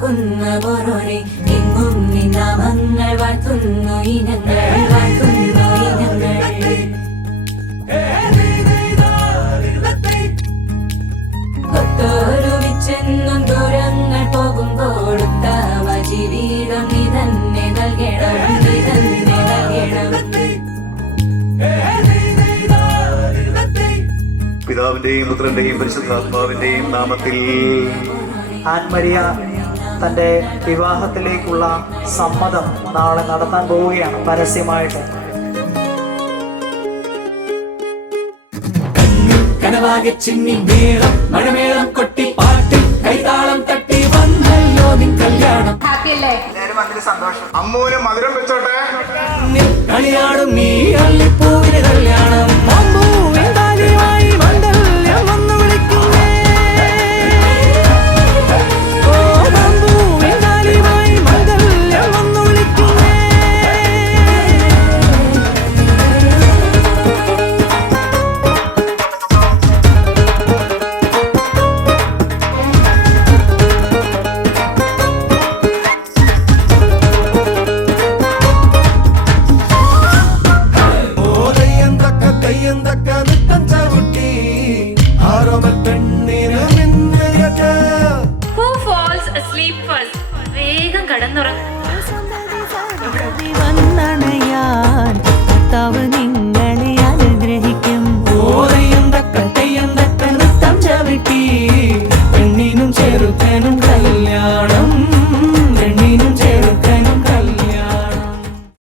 കാക്കുന്ന പൊരുളെ എങ്ങും നിന്നാമങ്ങൾ വാഴ്ത്തുന്നു ഇനങ്ങൾ വാഴ്ത്തുന്നു ഇനങ്ങൾ. ഒത്തൊരുമിച്ചെന്നും ദൂരങ്ങൾ പോകുമ്പോൾ ഉത്തമ ജീവിതം നീ തന്നെ നൽകണം, നീ തന്നെ നൽകണം. പിതാവിന്റെയും പുത്രന്റെയും പരിശുദ്ധാത്മാവിന്റെയും നാമത്തിൽ. ആൻമരിയ തൻ്റെ വിവാഹത്തിലേക്കുള്ള സമ്മതം നാളെ നടത്താൻ പോവുകയാണ് പരസ്യമായിട്ട്. കനവാകെ ചിന്നി മേളം മഴമേളം കൊട്ടി പാട്ട് കൈതാളം തട്ടി വന്നല്ലോ നിൻ കല്യാണം. എല്ലാവരും അതിൽ സന്തോഷം. അമ്മൂന് മധുരം വെച്ചോട്ടെ. കളിയാടും നീ